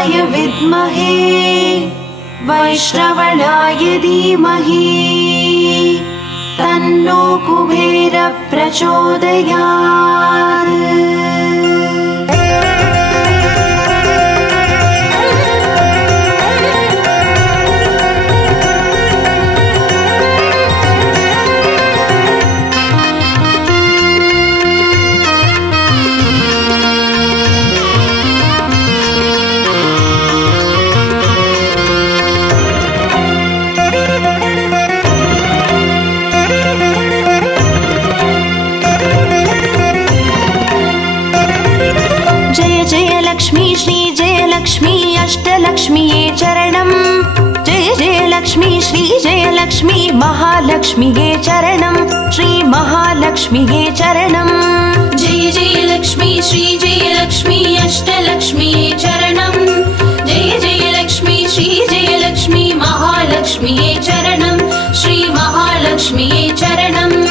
रुद्राय विद्महे वैष्णवनाय धीमहि तन्नो कुबेर प्रचोदयात्। लक्ष्मी अष्टलक्ष्मीये चरणं। जय जय लक्ष्मी श्री जय लक्ष्मी महालक्ष्मीये चरणं। श्री महालक्ष्मीये चरणं। जय जय लक्ष्मी श्री जय लक्ष्मी अष्टलक्ष्मीये चरणं। जय जय लक्ष्मी श्री जय लक्ष्मी महालक्ष्मीये चरणं। श्री महालक्ष्मीये चरणं।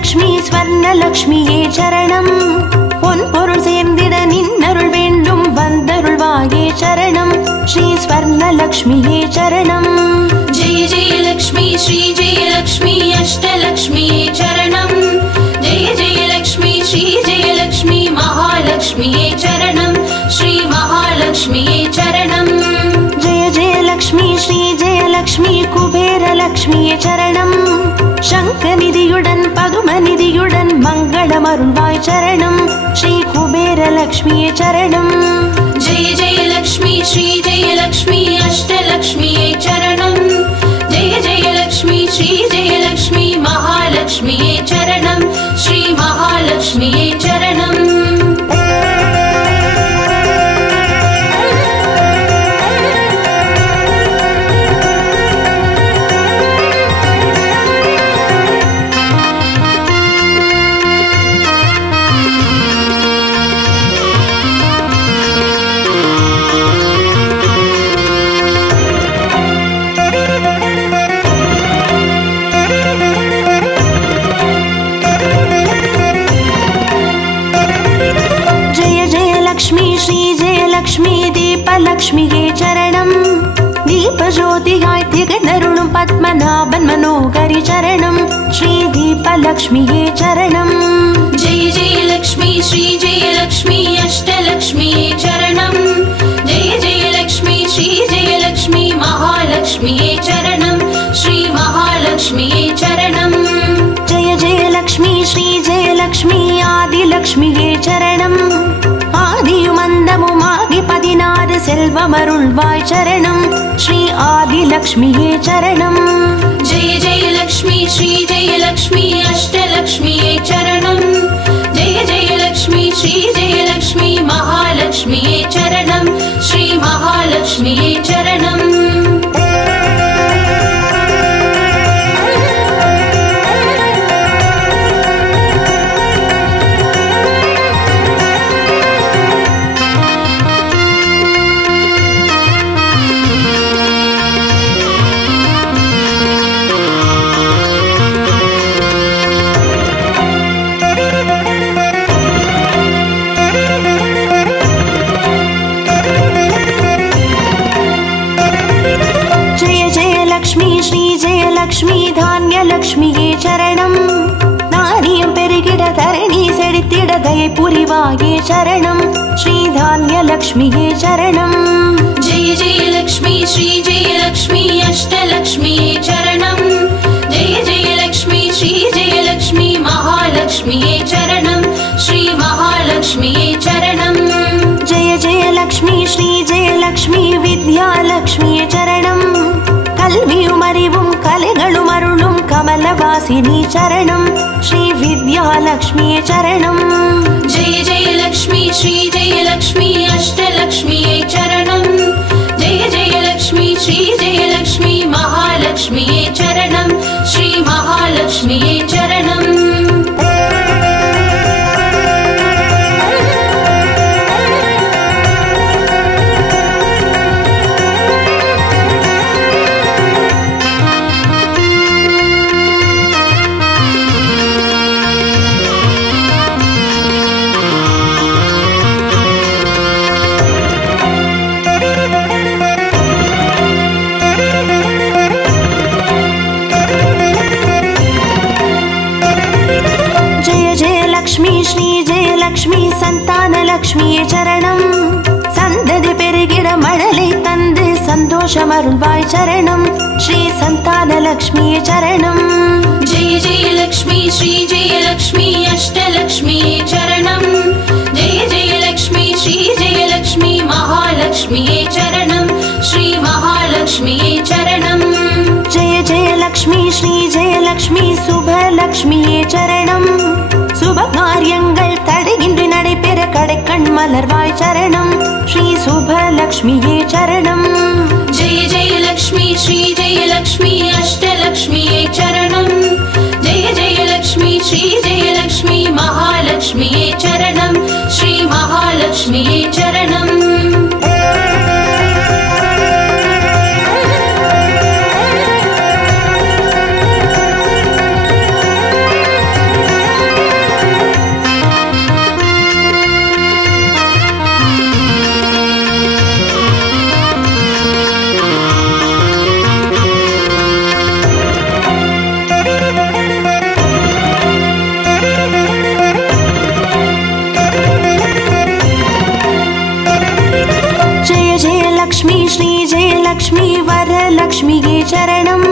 लक्ष्मी स्वर्णलक्ष्मीये चरणं। பொன்பொருள் சேர்ந்திட நின்னருள் வேண்டும் வந்தருள்வாயே சரணம்। ஸ்ரீ ஸ்வர்ணலக்ஷ்மியே சரணம்। जय जय लक्ष्मी श्री जय लक्ष्मी अष्टलक्ष्मीये चरणं। जय जय लक्ष्मी श्री जय लक्ष्मी महालक्ष्मीये चरणं। श्री महालक्ष्मीये चरणं। जय जय लक्ष्मी श्री जय लक्ष्मी कुबेरलक्ष्मीये चरणं। शङ्खनिधियुடன் पदुमनिधियुடன் मङ्गलमरुள்வாய் சரணம்। श्री कुबेरलक्ष्मीये चरणं। जय जय लक्ष्मी श्री जय लक्ष्मी अष्टलक्ष्मीये चरणं। जय जय लक्ष्मी श्री जय लक्ष्मी महालक्ष्मीये चरणं। श्री महालक्ष्मीये चरणं। லக்ஷ்மியே சரணம். தீபஜோதியாய் திகழருளும் பத்மநாபன் மனோகரி சரணம். ஸ்ரீ தீபலக்ஷ்மியே சரணம். जय जय लक्ष्मी श्री जय लक्ष्मी अष्टलक्ष्मीये चरणं. जय जय लक्ष्मी श्री जय लक्ष्मी महालक्ष्मीये चरणं. श्री महालक्ष्मीये चरणं. जय जय लक्ष्मी श्री जय लक्ष्मी आदिलक्ष्मीये चरणं. ஆதியுமந்தமுமாகி 16 செல்வமருள்வாய் சரணம். ஸ்ரீ ஆதிலக்ஷ்மியே சரணம். जय जय लक्ष्मी श्री जय लक्ष्मी अष्टलक्ष्मीये चरणं. जय जय लक्ष्मी श्री जय लक्ष्मी महालक्ष्मीये चरणं. श्री महालक्ष्मीये चरणं. லக்ஷ்மி தானியலக்ஷ்மியே சரணம். நாரியம் பெருகிட தரணி செழித்திட தயை புரிவாயே சரணம். ஸ்ரீ தானியலக்ஷ்மியே சரணம். जय जय लक्ष्मी श्री जय लक्ष्मी अष्टलक्ष्मीये चरणं. जय जय लक्ष्मी श्री जय लक्ष्मी महालक्ष्मीये चरणं. श्री महालक्ष्मीये चरणं. जय जय लक्ष्मी श्री जय लक्ष्मी विद्यालक्ष्मीये चरणं. கல்வியும் அறிவும் கலைகளும் அருளும் கமலவாச विलासिनी चरणं श्री विद्यालक्ष्मी चरणं जय जय लक्ष्मी श्री जय लक्ष्मी अष्टलक्ष्मी चरणं जय जय लक्ष्मी श्री जय लक्ष्मी महालक्ष्मी चरणं श्री महालक्ष्मी चरणं லக்ஷ்மி சந்தான லக்ஷ்மியே சரணம் சந்ததி பெருகிட மழலை தந்து சந்தோஷம் அருள்வாய் சரணம் ஸ்ரீ சந்தான லக்ஷ்மியே சரணம் जय जय लक्ष्मी श्री जय लक्ष्मी अष्टलक्ष्मी चरणं जय जय लक्ष्मी श्री जय लक्ष्मी महालक्ष्मी चरणं श्री महालक्ष्मी चरणं जय जय लक्ष्मी श्री जय लक्ष्मी शुभ लक्ष्मिये चरणं शुभ காரியங்கள் தடையின்றி நடைபெற கடைக்கண் மலர்வாய் சரணம் ஸ்ரீ சுப லக்ஷ்மியே சரணம் जय जय लक्ष्मी श्री जय लक्ष्मी अष्टलक्ष्मी चरणं जय जय लक्ष्मी श्री जय लक्ष्मी महालक्ष्मी चरणं श्री महालक्ष्मी चरणं श्री जय लक्ष्मी வரலக்ஷ்மியே சரணம்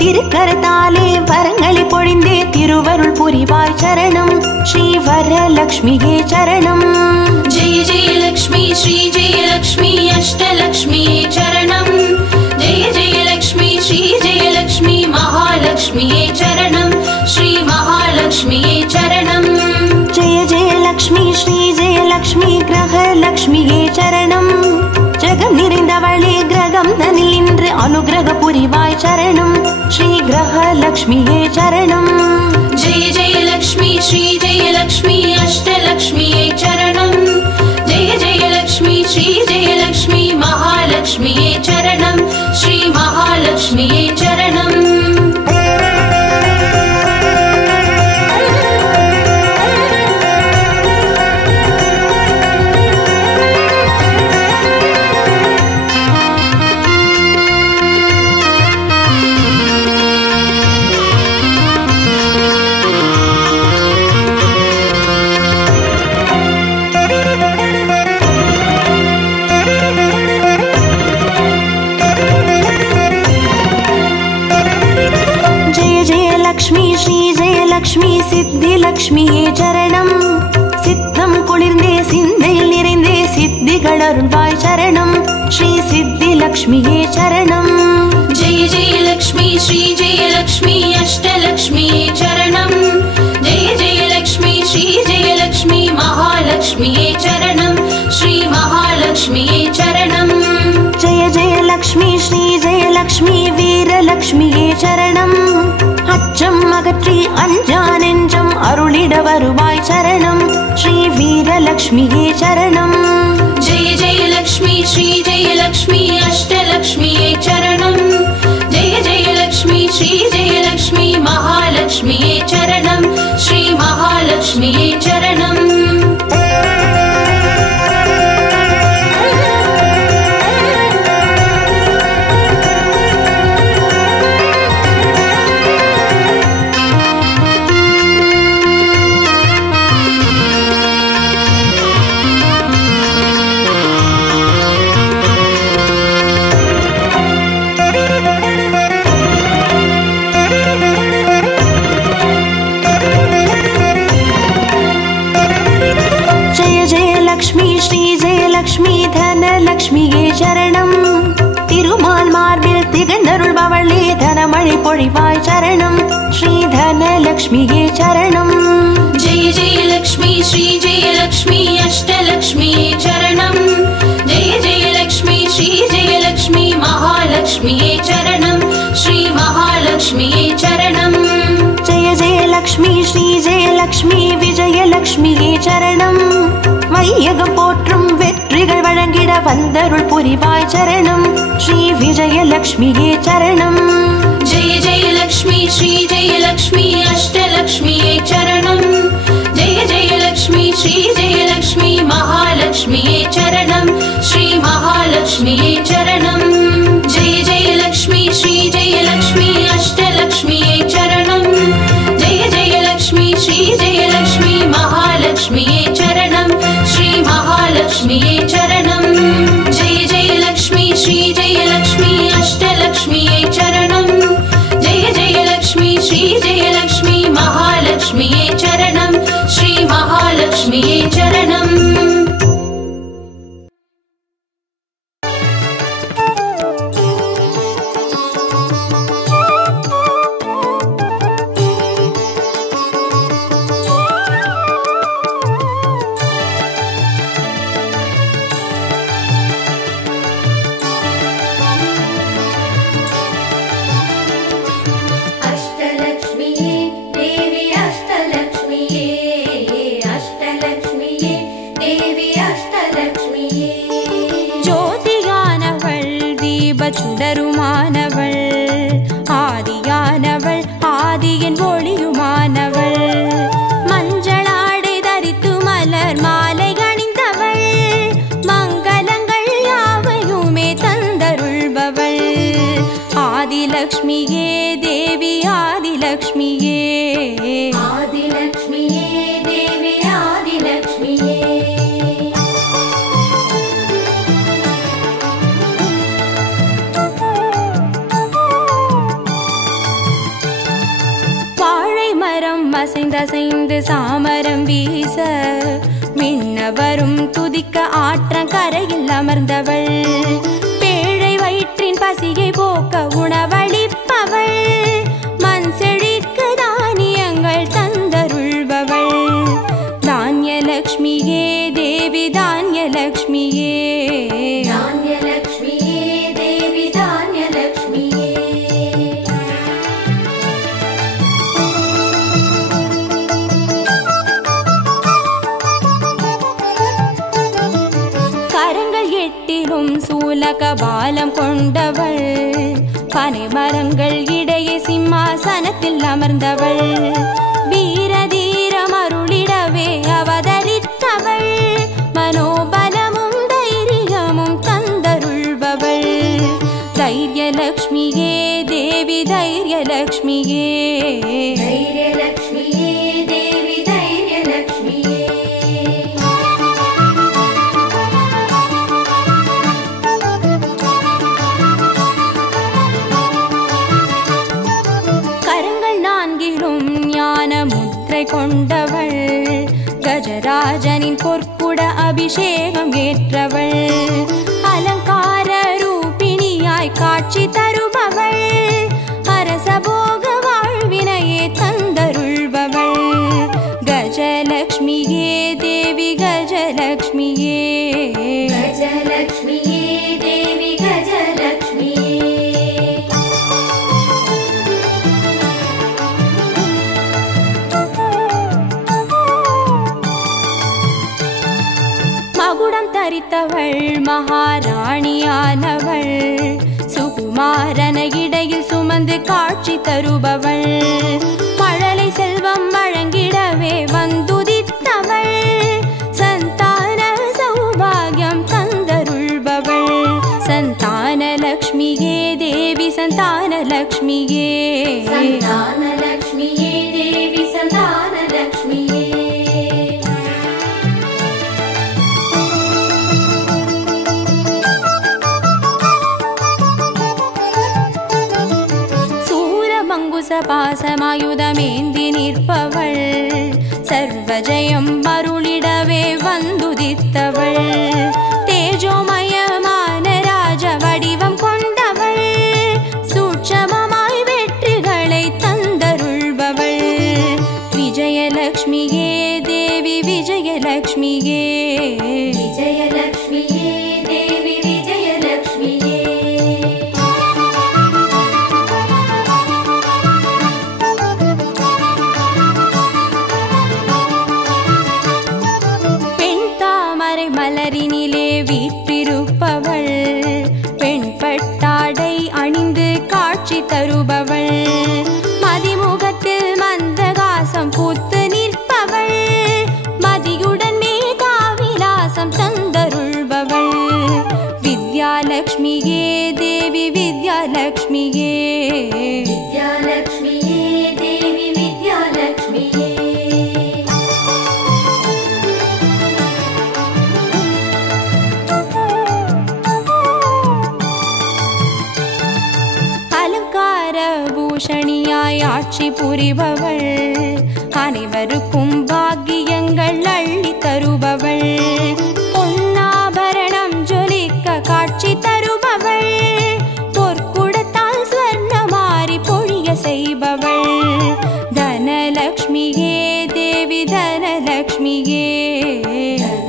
திருக்கரத்தாலே வரங்களை பொழிந்தே திருவருள் புரிவாய் சரணம் ஸ்ரீ வரலக்ஷ்மியே சரணம் जय जय लक्ष्मी श्री जय लक्ष्मी अष्टलक्ष्मी चरणं जय जय लक्ष्मी श्री जय लक्ष्मी महालक्ष्मी चरणं श्री महालक्ष्मी चरणं जय जय लक्ष्मी श्री जय लक्ष्मी கிரகலக்ஷ்மியே சரணம் ஜெகம் நிறைந்தவளே கிரகம் தனில் நின்று அனுகிரக புரிவாய் சரணம் ஸ்ரீ கிரகலக்ஷ்மியே சரணம் जय जय लक्ष्मी श्री जय लक्ष्मी अष्टलक्ष्मी चरणं जय जय लक्ष्मी श्री जय लक्ष्मी महालक्ष्मी चरणं श्री महालक्ष्मी चरणं லக்ஷ்மி ஸ்ரீ ஜெய லக்ஷ்மி சித்தி லக்ஷ்மியே சரணம் சித்தம் குளிர்ந்தே சிந்தையில் நிறைந்தே சித்திகள் அருள்வாய் சரணம் ஸ்ரீ சித்தி லக்ஷ்மியே சரணம் जय जय लक्ष्मी श्री जय लक्ष्मी अष्टलक्ष्मी चरणं जय जय लक्ष्मी श्री जय लक्ष्मी महालक्ष्मी चरणं श्री महालक्ष्मी चरणं जय जय लक्ष्मी श्री जय लक्ष्मी வீரலக்ஷ்மியே சரணம் அச்சம் அகற்றி அஞ்சா நெஞ்சம் அருளிட வருவாய் சரணம் ஸ்ரீ வீரலக்ஷ்மியே சரணம் जय जय लक्ष्मी श्री जय लक्ष्मी अष्टलक्ष्मी चरणं जय जय लक्ष्मी श्री जय लक्ष्मी महालक्ष्मी चरणं श्री महालक्ष्मी चरणं லக்ஷ்மி ஸ்ரீ ஜெய லக்ஷ்மி தனலக்ஷ்மியே சரணம் திருமால் மார்பில் திகழ்ந்தருள்பவளே தனமழை பொழிவாய் சரணம் श्रीधनलक्ष्म्यै चरणम्। जय जय लक्ष्मी श्री जय लक्ष्मी अष्टलक्ष्म्यै चरणम्। जय जय लक्ष्मी श्री जय लक्ष्मी महालक्ष्म्यै चरणम्। श्री महालक्ष्म्यै चरणम्। जय जय लक्ष्मी श्री जय लक्ष्मी विजयलक्ष्म्यै चरणम्। வையகம் போற்றும் வெற்றிகள் வழங்கிட வந்தருள் புரிவாய் சரணம் ஸ்ரீ விஜயலக்ஷ்மியே சரணம்। जय जय लक्ष्मी श्री जय लक्ष्मी अष्टलक्ष्म्यै चरणम्। जय जय लक्ष्मी श्री जय लक्ष्मी महालक्ष्म्यै चरणम्। श्री महालक्ष्म्यै चरणम्। जय जय लक्ष्मी श्री जय लक्ष्मी अष्टलक्ष्म्यै चरणम्। जय जय लक्ष्मी श्री जय लक्ष्मी महालक्ष्म्यै चरणम्। श्री महालक्ष्म्यै चरणम्। जय जय लक्ष्मी श्री जय लक्ष्मी अष्टलक्ष्म्यै चरणम्। जय जय लक्ष्मी श्री जय लक्ष्मी महालक्ष्म्यै चरणम्। श्री महालक्ष्म्यै चरणम्। சுடருமானவள் ஆதியானவள் ஆதியின் ஒளியுமானவள் மஞ்சளாடை தரித்து மலர் மாலை அணிந்தவள் மங்களங்கள் யாவையுமே தந்தருள்பவள் ஆதிலக்ஷ்மியே தேவி ஆதிலக்ஷ்மியே ஆதிலக்ஷ்மியே தேவி ஆதிலக்ஷ்மியே அசைந்து சாமரம் வீச மின்னவரும் துதிக்க ஆற்றங்கரையில் அமர்ந்தவள் பேழை வயிற்றின் பசியை போக்க உணவளிப்பவள் மண் செழிக்க தானியங்கள் தந்தருள்பவள் தானியலக்ஷ்மியே தேவி தானியலக்ஷ்மியே தானியலக்ஷ்மியே தேவி தானியலக்ஷ்மியே சூலகபாலம் கொண்டவள் பனை மரங்கள் இடையே சிம்மாசனத்தில் அமர்ந்தவள் வீரதீரம் அருளிடவே அவதரித்தவள் மனோபலமும் தைரியமும் தந்தருள்பவள் தைரியலக்ஷ்மியே தேவி தைரியலக்ஷ்மியே தைரியலக்ஷ்மியே தேவி தைரியலக்ஷ்மியே கொண்டவள் கஜராஜனின் பொற்குட அபிஷேகம் ஏற்றவள் அலங்கார ரூபிணியாய் காட்சி தருபவள் அரசபோக வாழ்வினையே தந்தருள்பவள் கஜலக்ஷ்மியே தேவி கஜலக்ஷ்மியே கஜலக்ஷ்மியே தேவி கஜலக்ஷ்மியே மகுடம் தரித்தவள் மகாராணியானவள் சுகுமாரன இடையில் சுமந்து காட்சி தருபவள் மழலை செல்வம் வழங்கிடவே வந்துதித்தவள் சந்தான சௌபாகியம் தந்தருள்பவள் சந்தானலக்ஷ்மியே தேவி சந்தானலக்ஷ்மியே சந்தானலக்ஷ்மியே தேவி சந்தானலக்ஷ்மியே பாசமாயுதமேந்தி நிற்பவள் சர்வஜயம் அருளிடவே வந்துதித்தவள் தேஜோமயமான ராஜ வடிவம் கொண்டவள் சூட்சமமாய் வெற்றிகளை தந்தருள்பவள் விஜயலக்ஷ்மியே தேவி விஜயலக்ஷ்மியே விஜயலக்ஷ்மியே தேவி விஜயலக்ஷ்மியே பெண் தாமரை மலரினிலே வீற்றிருப்பவள் பெண் பட்டாடை அணிந்து காட்சி தருபவள் மதிமுகத்தில் மந்தகாசம் பூத்து நிற்பவள் மதியுடன் மேதாவிலாசம் தந்தருள்பவள் வித்யாலக்ஷ்மியே தேவி வித்யாலக்ஷ்மியே வித்யாலக்ஷ்மியே தேவி வித்யாலக்ஷ்மியே அலங்கார பூஷணியாய் ஆட்சி புரிபவள் அனைவருக்கும் பாக்கியங்கள் அள்ளி தருபவள் பொன்னாபரணம் ஜொலிக்க காட்சி தருபவள் பொற்குடத்தால் ஸ்வர்ணமாரி பொழிய செய்பவள் தனலக்ஷ்மியே தேவி தனலக்ஷ்மியே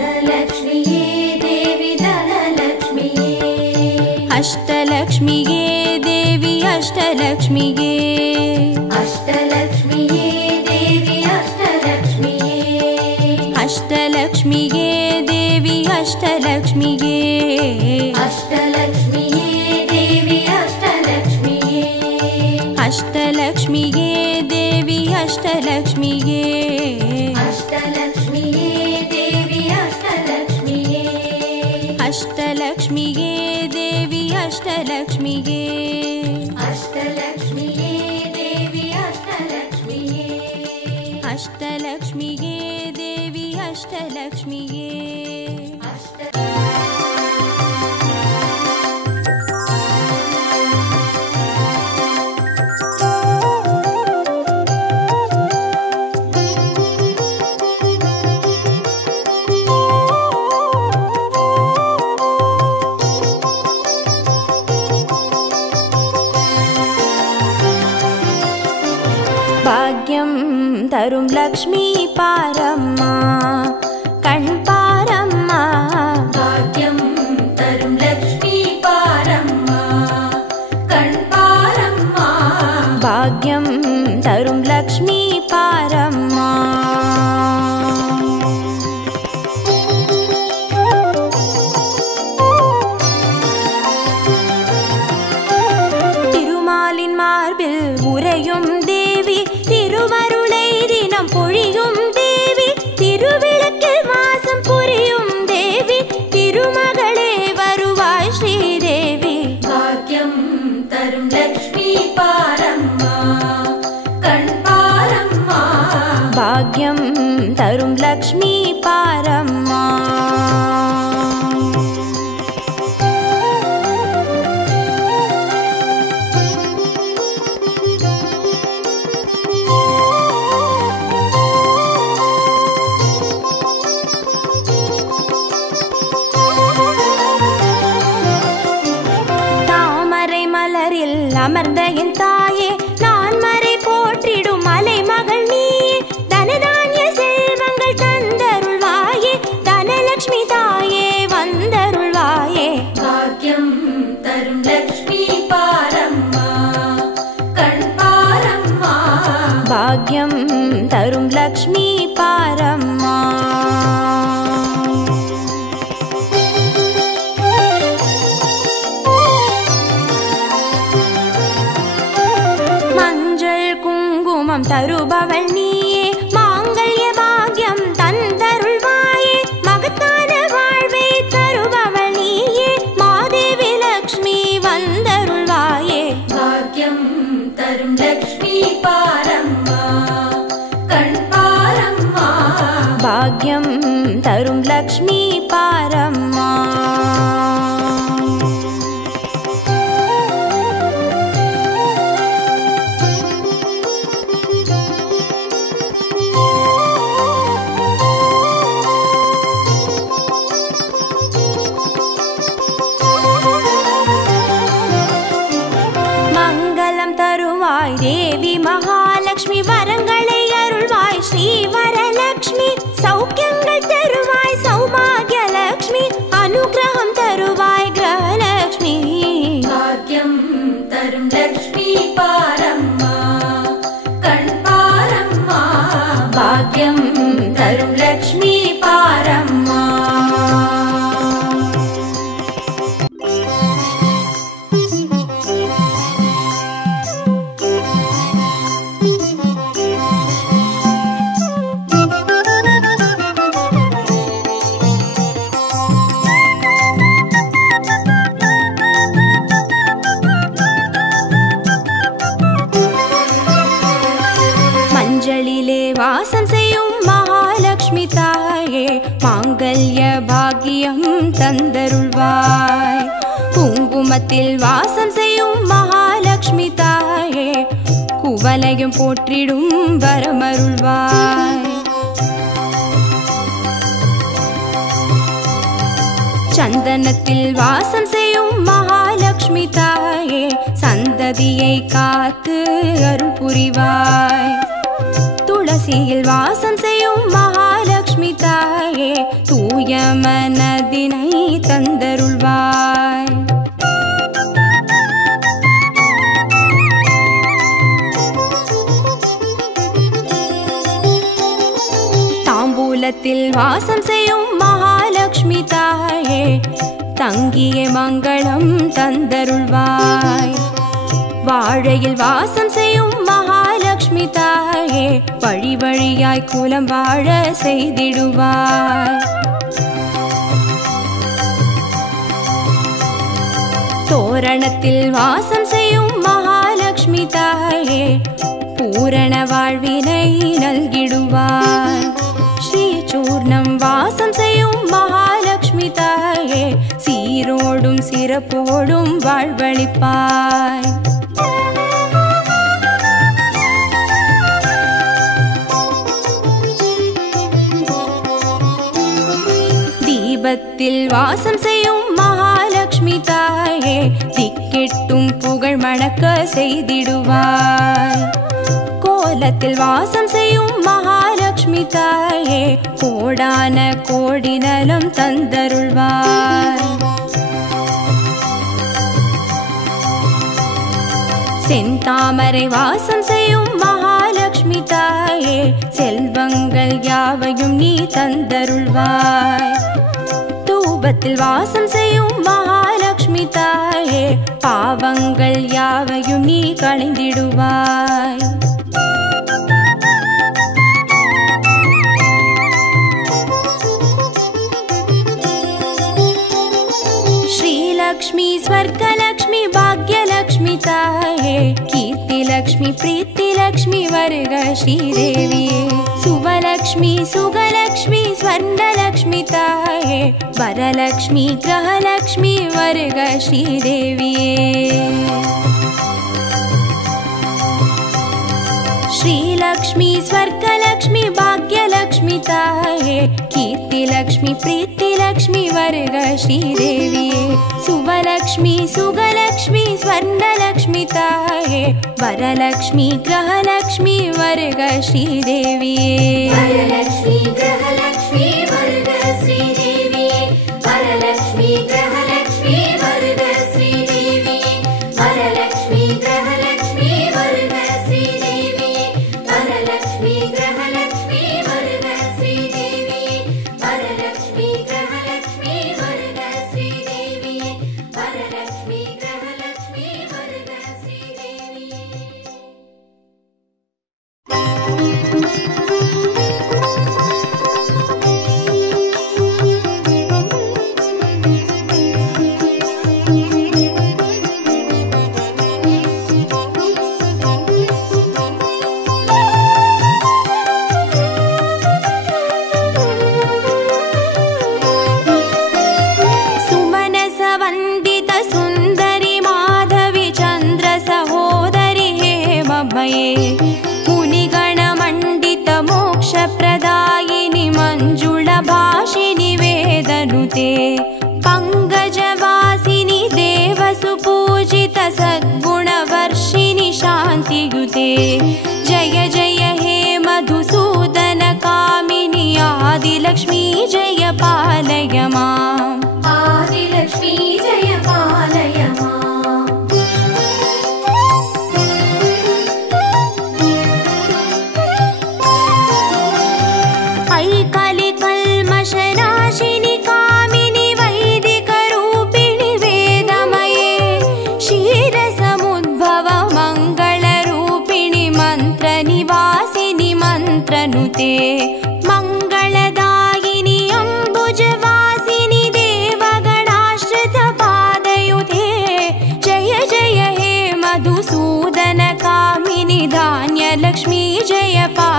தனலக்ஷ்மியே தேவி தனலக்ஷ்மியே அஷ்டலக்ஷ்மியே தேவி அஷ்டலக்ஷ்மியே அஷ்டலக்ஷ்மியே தேவி அஷ்டலக்ஷ்மியே அஷ்டலக்ஷ்மியே தேவி அஷ்டலக்ஷ்மியே அஷ்டலக்ஷ்மியே தேவி அஷ்டலக்ஷ்மியே அஷ்டலக்ஷ்மியே தேவி அஷ்டலக்ஷ்மியே அஷ்டலக்ஷ்மியே தேவி அஷ்டலக்ஷ்மியே அஷ்டலக்ஷ்மியே தேவி அஷ்டலக்ஷ்மியே அஷ்டலக்ஷ்மியே தேவி அஷ்டலக்ஷ்மியே அஷ்டலக்ஷ்மியே தேவி அஷ்டலக்ஷ்மியே பாக்யம் தரும் லக்ஷ்மி பாரம்மா கண் பாரம்மா பாக்யம் தரும் லக்ஷ்மி பாரம்மா கண் பாரம்மா பாக்யம் தரும் லக்ஷ்மி பாரம்மா திருமாலின் மார்பில் உறையும் தேவி திருவருளை தினம் பொழியும் தேவி திருவிளக்கில் வாசம் புரியும் தேவி திருமகளே வருவாய் ஸ்ரீதேவி பாக்யம் தரும் லக்ஷ்மி பாரம்மா கண் பாரம்மா பாக்யம் தரும் லக்ஷ்மி பாரம்மா தாமரை மலரில் அமர்ந்த என் தாயே நான் மறை போற்றிடும் மலை மகள் நீயே தனதானிய செல்வங்கள் தந்தருள்வாயே தனலக்ஷ்மி தாயே வந்தருள்வாயே பாக்யம் தரும் லக்ஷ்மி பாரம்மா கண் பாரம்மா பாக்யம் தரும் லக்ஷ்மி பாரம்மா மஞ்சள் குங்குமம் தருபவள் நீயே மாங்கல்ய பாக்யம் தந்தருள்வாயே மகத்தான வாழ்வை தருபவள் நீயே மாதேவி லக்ஷ்மி வந்தருள்வாயே பாக்யம் தரும் லக்ஷ்மி பாரம்மா கண் பாரம்மா பாக்யம் தரும் லக்ஷ்மி பாரம்மா மங்களம் தருவாய் தேவி மகாலட்சுமி வரங்களை அருள்வாய் ஸ்ரீ வரல மஞ்சளிலே வாசம் செய்யும் மகாலட்சுமி தாயே மாங்கல்ய பாக்கியம் தந்தருள்வாய். குங்குமத்தில் வாசம் செய்யும் மகாலட்சுமி தாயே குவலையும் போற்றிடும் வரமருள்வாய். சந்தனத்தில் வாசம் செய்யும் மகாலட்சுமி தாயே சந்ததியை காத்து அருள் புரிவாய். துளசியில் வாசம் செய்யும் மகாலட்சுமி தாயே தூய மனதினை தந்தருள்வாய். தாம்பூலத்தில் வாசம் செய்யும் மகாலட்சுமி தாயே தங்கிய மங்களம் தந்தருள்வாய். வாழையில் வாசம் செய்யும் மகாலட்சுமி தாயே வழி வழியாய் குலம் வாழ செய்திடுவாய். தோரணத்தில் வாசம் செய்யும் மகாலட்சுமி தாயே பூரண வாழ்வினை நல்கிடுவாய். ஸ்ரீ சூர்ணம் வாசம் செய்யும் மகாலட்சுமி தாயே சீரோடும் சிறப்போடும் வாழ்வளிப்பாய். தீபத்தில் வாசம் செய்யும் மகாலட்சுமி தாயே திக்கெட்டும் புகழ் மணக்க செய்திடுவாய். கோலத்தில் வாசம் செய்யும் மகாலட்சுமி தாயே கோடான கோடி நலம் தந்தருள்வாய். செந்தாமரை வாசம் செய்யும் மகாலட்சுமி தாயே செல்வங்கள் யாவையும் நீ தந்தருள்வாய். தூபத்தில் வாசம் செய்யும் மகாலட்சுமி தாயே பாவங்கள் யாவையும் நீ களைந்திடுவாய். श्रीलक्ष्मी स्वर्गलक्ष्मी भाग्यलक्ष्मी ताये कीर्तिलक्ष्मी प्रीतिलक्ष्मी वर्ग श्रीदेविये सुवलक्ष्मी सुगलक्ष्मी स्वर्णलक्ष्मी ताये वरलक्ष्मी ग्रहलक्ष्मी वर्ग श्रीदेविये श्रीलक्ष्मी स्वर्गलक्ष्मी भाग्यलक्ष्मी ताये कीर्तिलक्ष्मी प्रीतिलक्ष्मी वर्ग श्रीदेविये सुवलक्ष्मी सुगलक्ष्मी स्वर्णलक्ष्मी ताये वरलक्ष्मी ग्रहलक्ष्मी वर्ग श्रीदेविये वरलक्ष्मी ग्रहलक्ष्मी वर्ग श्रीदेविये वरलक्ष्मी ग्रहलक्ष्मी वर्ग श्रीदेविये वरलक्ष्मी ग्रहलक्ष्मी वर्ग श्रीदेविये वरलक्ष्मी ग्रहलक्ष्मी वर्ग श्रीदेविये वरलक्ष्मी ग्रहलक्ष्मी वर्ग श्रीदेविये वरलक्ष्मी ग्रहलक्ष्मी वर्ग श्रीदेविये सुमनसवन्दित सुन्दरि माधवी चन्द्र सहोदरि हेममये मुनिगणमण्डित मोक्षप्रदायिनि मञ्जुळभाषिनि वेदनुते पङ्कजवासिनि देवसुपूजित सद्गुणवर्षिणि शान्तियुते जय जय हे मधुसूदन कामिनि आदिलक्ष्मी जय पालय माम् आदिलक्ष्मी जय पालय माम् ऐकलिकल्मषनाशिनि कामिनि वैदिकरूपिणि वेदमये क्षीरसमुद्भव मङ्गलरूपिणि मन्त्रनिवासिनि मन्त्रनुते मङ्गलदायिनि अम्बुजवासिनि देवगणाश्रितपादयुते जय जय हे मधुसूदन कामिनि धान्यलक्ष्मी जय पालय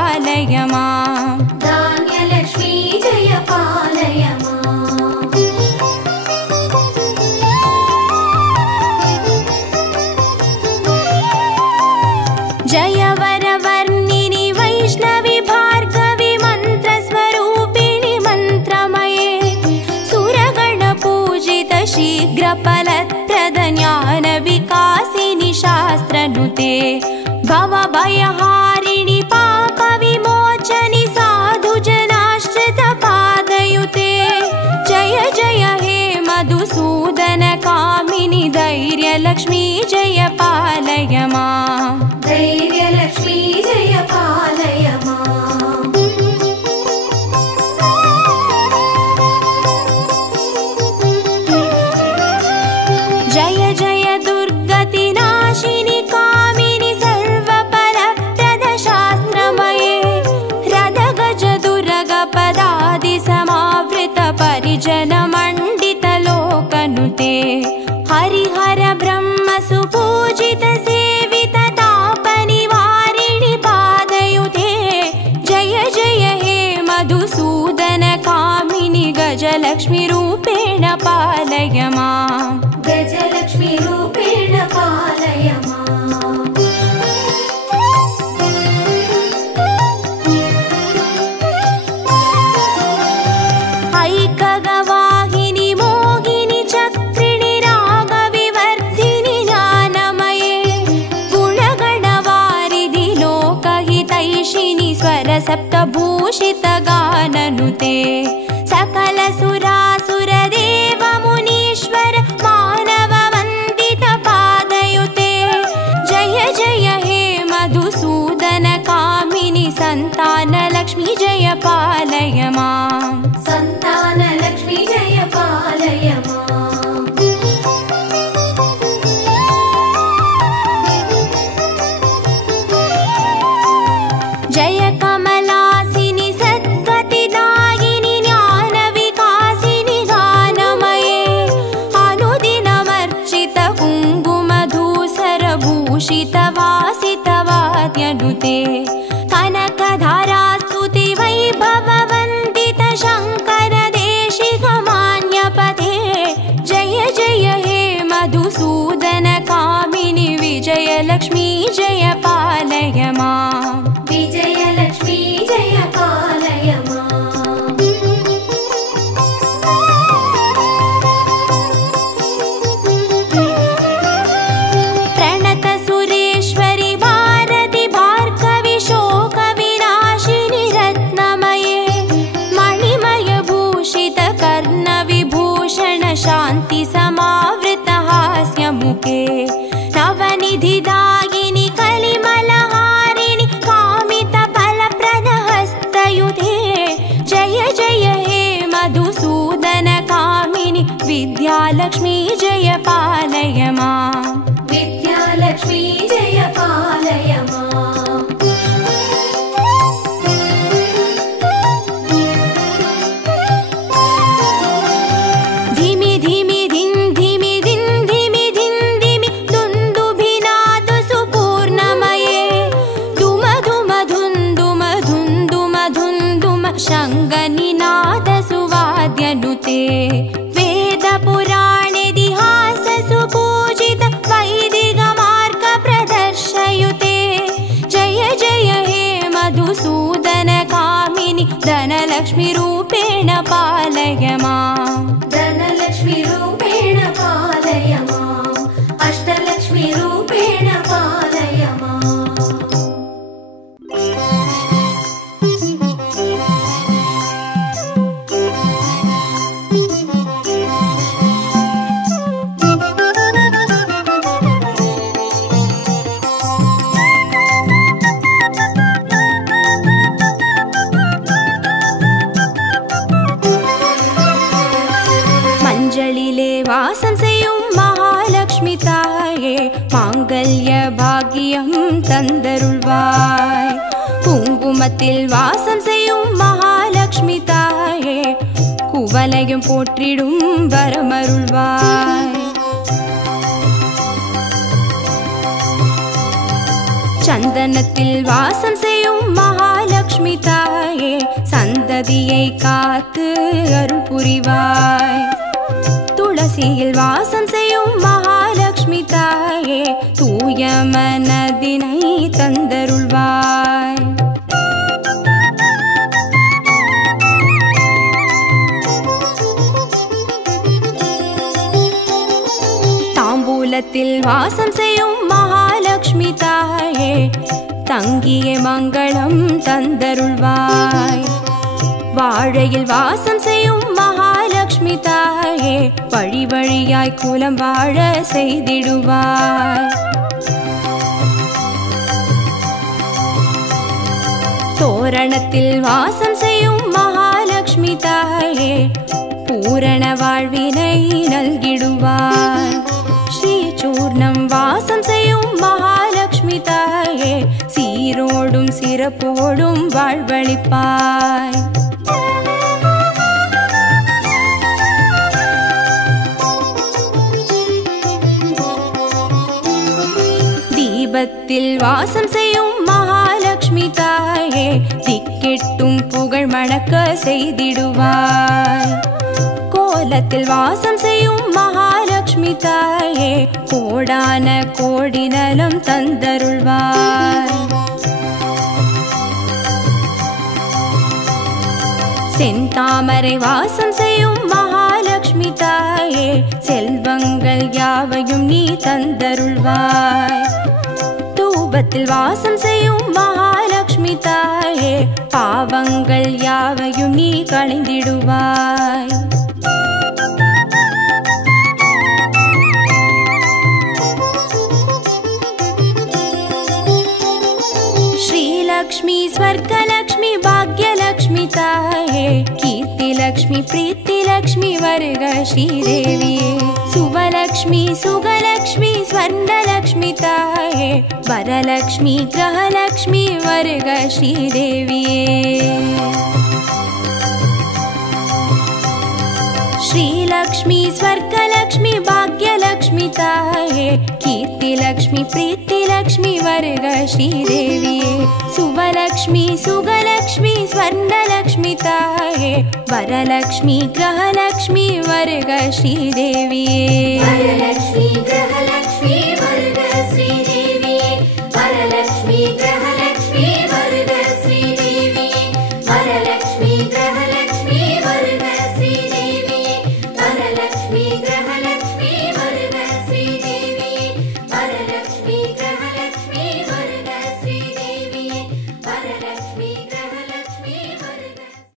भवभयहारिणि पापविमोचनि साधुजनाश्रितपादयुते जय जय हे मधुसूदनकामिनि धैर्यलक्ष्मी जय पालय मां धैर्यलक्ष्मी जय पालय मां जय जय दुर्गतिनाशिनि कामिनि सर्वफलप्रदशास्त्रमये रदगजदुर्गपदादिसमावृतपरिजनमण्डितलोकनुते हरिहर ब्रह्म सुपूजित सेवित तापनिवारिणि पादयुते जय जय हे मधुसूदनकामिनि गजलक्ष्मी रूपेण पालय मां गजलक्ष्मी रूपेण पालय मां ऐकगवाहिनि मोहिनि चक्रिणि रागविवर्धिनि ज्ञानमये गुणगणवारिधि लोकहितैषिणि स्वरसप्तभूषितगाननुते सकलसुरासुरदेव मुनीश्वर मानववन्दितपादयुते जय जय हे मधुसूदनकामिनि सन्तानलक्ष्मी जय पालय मां सन्तानलक्ष्मी जय पालय मां जय कमलासिनि सद्गतिदायिनि ज्ञानविकासिनि गानमये अनुदिनमर्चित कुङ्कुमधूसरभूषितवासितवाद्यनुते कनकधारास्तुति वैभववन्दित शङ्कर देशिकमान्यपते जय जय हे मधुसूदनकामिनि विजयलक्ष्मी जय पालय मां विजयलक्ष्मी जय पालय मां प्रणत सुरेश्वरि भारति भार्गवि शोकविनाशिनि रत्नमये मणिमय भूषित कर्णविभूषण शान्ति समावृत हास्यमुखे नवनिधिदायिनि कलिमलहारिणि कामित फलप्रदहस्तयुते जय जय हे मधुसूदनकामिनि विद्यालक्ष्मी जय पालय मां विद्यालक्ष्मी जय पालय मां धिमि धिमि धिं धिमि धिं धिमि धिं धिमि दुन्दुभिनाद सुपूर्णमये धुम धुम धुन्दुम धुन्दुम धुन्दुम शङ्गनिनाद सुवाद्यनुते वेदपुराणेतिहास सुपूजित वैदिकमार्ग प्रदर्शयुते जय जय हे मधुसूदनकामिनि धनलक्ष्मी रूपेण पालय मां धनलक्ष्मी रूपेण पालय मां अष्टलक्ष्मी रूपेण पालय मां மஞ்சளிலே வாசம் செய்யும் மகாலட்சுமி தாயே மாங்கல்ய பாக்கியம் தந்தருள்வாய் குங்குமத்தில் வாசம் செய்யும் மகாலட்சுமி தாயே குவலையும் போற்றிடும் வரமருள்வாய் சந்தனத்தில் வாசம் செய்யும் மகாலட்சுமி தாயே சந்ததியை காத்து அருள் புரிவாய் துளசியில் வாசம் செய்யும் மகாலட்சுமி தாயே தூய மனதினை தந்தருள்வாய் தாம்பூலத்தில் வாசம் செய்யும் மகாலட்சுமி மகாலட்சுமி தாயே தங்கிய மங்களம் தந்தருள்வாய். வாழையில் வாசம் செய்யும் மகாலட்சுமி தாயே வழி வழியாய் குலம் வாழ செய்திடுவாய். தோரணத்தில் வாசம் செய்யும் மகாலட்சுமி தாயே பூரண வாழ்வினை நல்கிடுவாய். ஸ்ரீ சூர்ணம் வாசம் செய்யும் மகாலட்சுமி தாயே சீரோடும் சிறப்போடும் வாழ்வளிப்பாய். தீபத்தில் வாசம் செய்யும் மகாலட்சுமி தாயே திக்கெட்டும் புகழ் மணக்க செய்திடுவாய். கோலத்தில் வாசம் செய்யும் மகாலட்சுமி தாயே கோடான கோடி நலம் தந்தருள்வாய். செந்தாமரை வாசம் செய்யும் மகாலட்சுமி தாயே செல்வங்கள் யாவையும் நீ தந்தருள்வாய். தூபத்தில் வாசம் செய்யும் மகாலட்சுமி தாயே பாவங்கள் யாவையும் நீ களைந்திடுவாய். श्रीलक्ष्मी स्वर्गलक्ष्मी भाग्यलक्ष्मी ताये कीर्तिलक्ष्मी प्रीतिलक्ष्मी वर्ग श्रीदेविये सुवलक्ष्मी सुगलक्ष्मी स्वर्णलक्ष्मी ताये वरलक्ष्मी ग्रहलक्ष्मी वर्ग श्रीदेविये श्रीलक्ष्मी स्वर्गलक्ष्मी भाग्यलक्ष्मी ताये कीर्तिलक्ष्मी प्रीतिलक्ष्मी वर्ग श्रीदेविये सुवलक्ष्मी सुगलक्ष्मी स्वर्णलक्ष्मी ताये वरलक्ष्मी ग्रहलक्ष्मी वर्ग श्रीदेविये